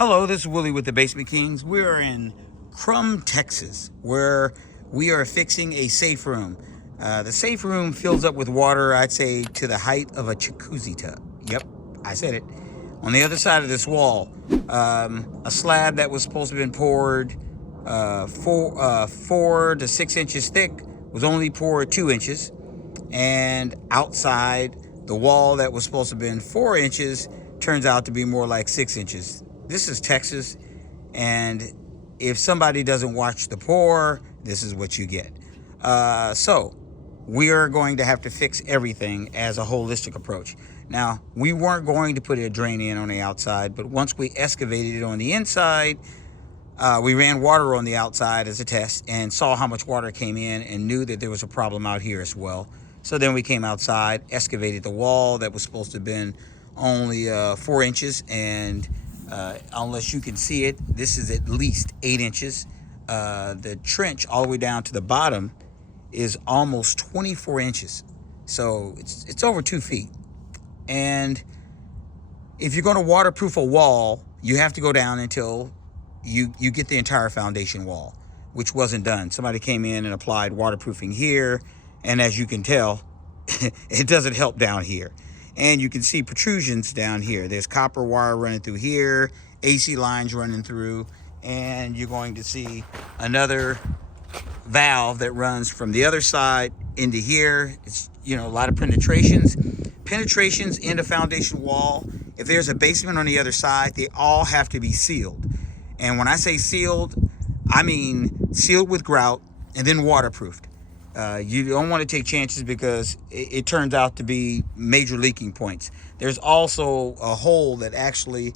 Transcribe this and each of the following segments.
Hello, this is Willie with the Basement Kings. We are in Krum, Texas, where we are fixing a safe room. The safe room fills up with water, I'd say, to the height of a jacuzzi tub. Yep, I said it. On the other side of this wall, a slab that was supposed to have been poured 4 to 6 inches thick was only poured 2 inches. And outside, the wall that was supposed to have been 4 inches turns out to be more like 6 inches. This is Texas, and if somebody doesn't watch the pour, this is what you get. So we are going to have to fix everything as a holistic approach. Now, we weren't going to put a drain in on the outside, but once we excavated it on the inside, we ran water on the outside as a test and saw how much water came in and knew that there was a problem out here as well. So then we came outside, excavated the wall that was supposed to have been only 4 inches, and unless you can see it, this is at least 8 inches. The trench all the way down to the bottom is almost 24 inches. So it's over 2 feet. And if you're going to waterproof a wall, you have to go down until you get the entire foundation wall, which wasn't done. Somebody came in and applied waterproofing here, and as you can tell, it doesn't help down here. And you can see protrusions down here. There's copper wire running through here, AC lines running through, and you're going to see another valve that runs from the other side into here. It's, a lot of penetrations in the foundation wall. If there's a basement on the other side, they all have to be sealed. And when I say sealed, I mean sealed with grout and then waterproofed. You don't want to take chances because it turns out to be major leaking points. There's also a hole that actually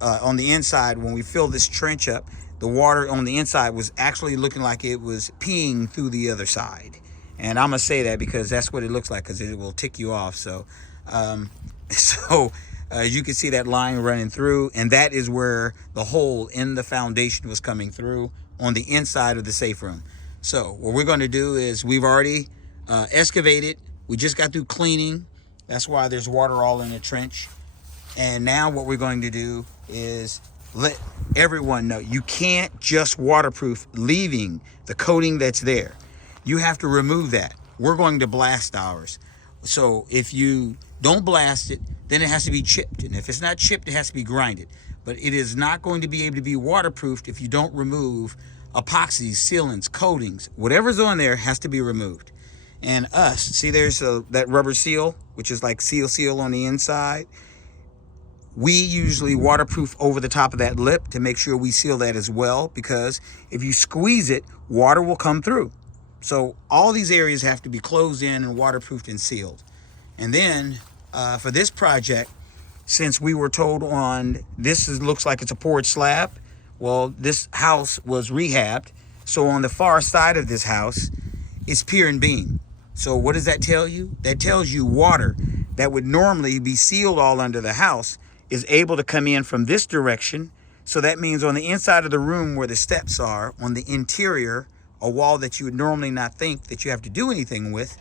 on the inside, when we fill this trench up, the water on the inside was actually looking like it was peeing through the other side. And I'm going to say that because that's what it looks like, because it will tick you off. So, you can see that line running through, and that is where the hole in the foundation was coming through on the inside of the safe room. So what we're going to do is we've already excavated. We just got through cleaning. That's why there's water all in the trench. And now what we're going to do is let everyone know you can't just waterproof leaving the coating that's there. You have to remove that. We're going to blast ours. So if you don't blast it, then it has to be chipped. And if it's not chipped, it has to be grinded. But it is not going to be able to be waterproofed if you don't remove epoxies, sealants, coatings, whatever's on there has to be removed. And see, there's that rubber seal, which is like seal on the inside. We usually waterproof over the top of that lip to make sure we seal that as well, because if you squeeze it, water will come through. So all these areas have to be closed in and waterproofed and sealed. And then for this project, since we were told on this looks like it's a poured slab, well, this house was rehabbed. So on the far side of this house is pier and beam. So what does that tell you? That tells you water that would normally be sealed all under the house is able to come in from this direction. So that means on the inside of the room where the steps are, on the interior, a wall that you would normally not think that you have to do anything with,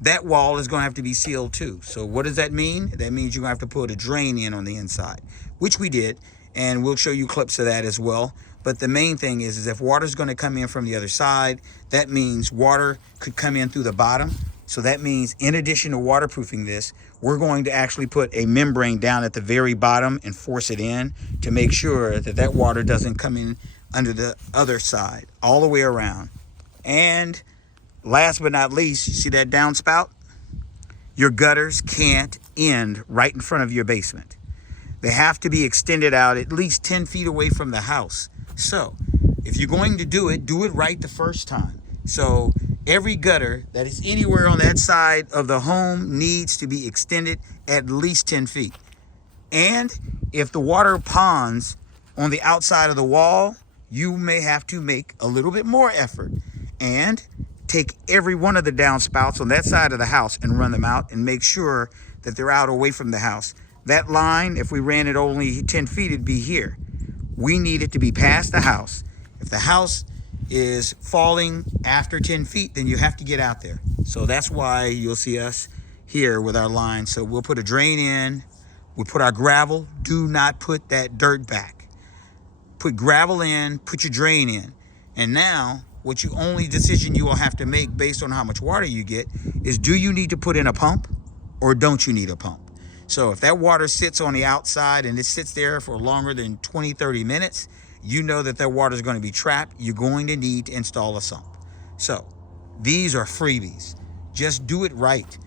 that wall is going to have to be sealed too. So what does that mean? That means you're going to have to put a drain in on the inside, which we did. And we'll show you clips of that as well. But the main thing is if water's going to come in from the other side, that means water could come in through the bottom. So that means in addition to waterproofing this, we're going to actually put a membrane down at the very bottom and force it in to make sure that that water doesn't come in under the other side, all the way around. And last but not least, you see that downspout? Your gutters can't end right in front of your basement. They have to be extended out at least 10 feet away from the house. So if you're going to do it right the first time. So every gutter that is anywhere on that side of the home needs to be extended at least 10 feet. And if the water ponds on the outside of the wall, you may have to make a little bit more effort and take every one of the downspouts on that side of the house and run them out and make sure that they're out away from the house. That line, if we ran it only 10 feet, it'd be here. We need it to be past the house. If the house is falling after 10 feet, then you have to get out there. So that's why you'll see us here with our line. So we'll put a drain in, we put our gravel. Do not put that dirt back. put gravel in, put your drain in. And now, what you only decision you will have to make based on how much water you get is, do you need to put in a pump or don't you need a pump? So if that water sits on the outside and it sits there for longer than 20, 30 minutes, you know that water is going to be trapped. You're going to need to install a sump. So these are freebies. Just do it right.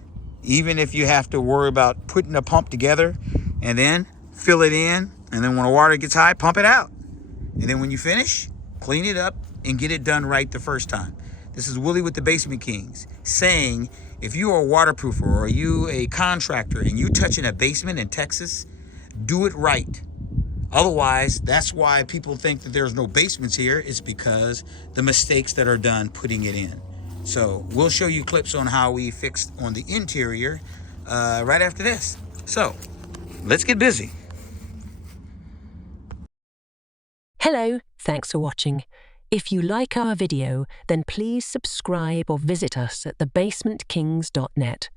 Even if you have to worry about putting a pump together and then fill it in, and then when the water gets high, pump it out. And then when you finish, clean it up and get it done right the first time. This is Willie with the Basement Kings saying, if you are a waterproofer or you a contractor and you touching a basement in Texas, do it right. Otherwise, that's why people think that there's no basements here. It's because the mistakes that are done putting it in. So we'll show you clips on how we fixed on the interior right after this. So let's get busy. Hello, thanks for watching. If you like our video, then please subscribe or visit us at thebasementkings.net.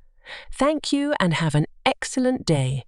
Thank you and have an excellent day.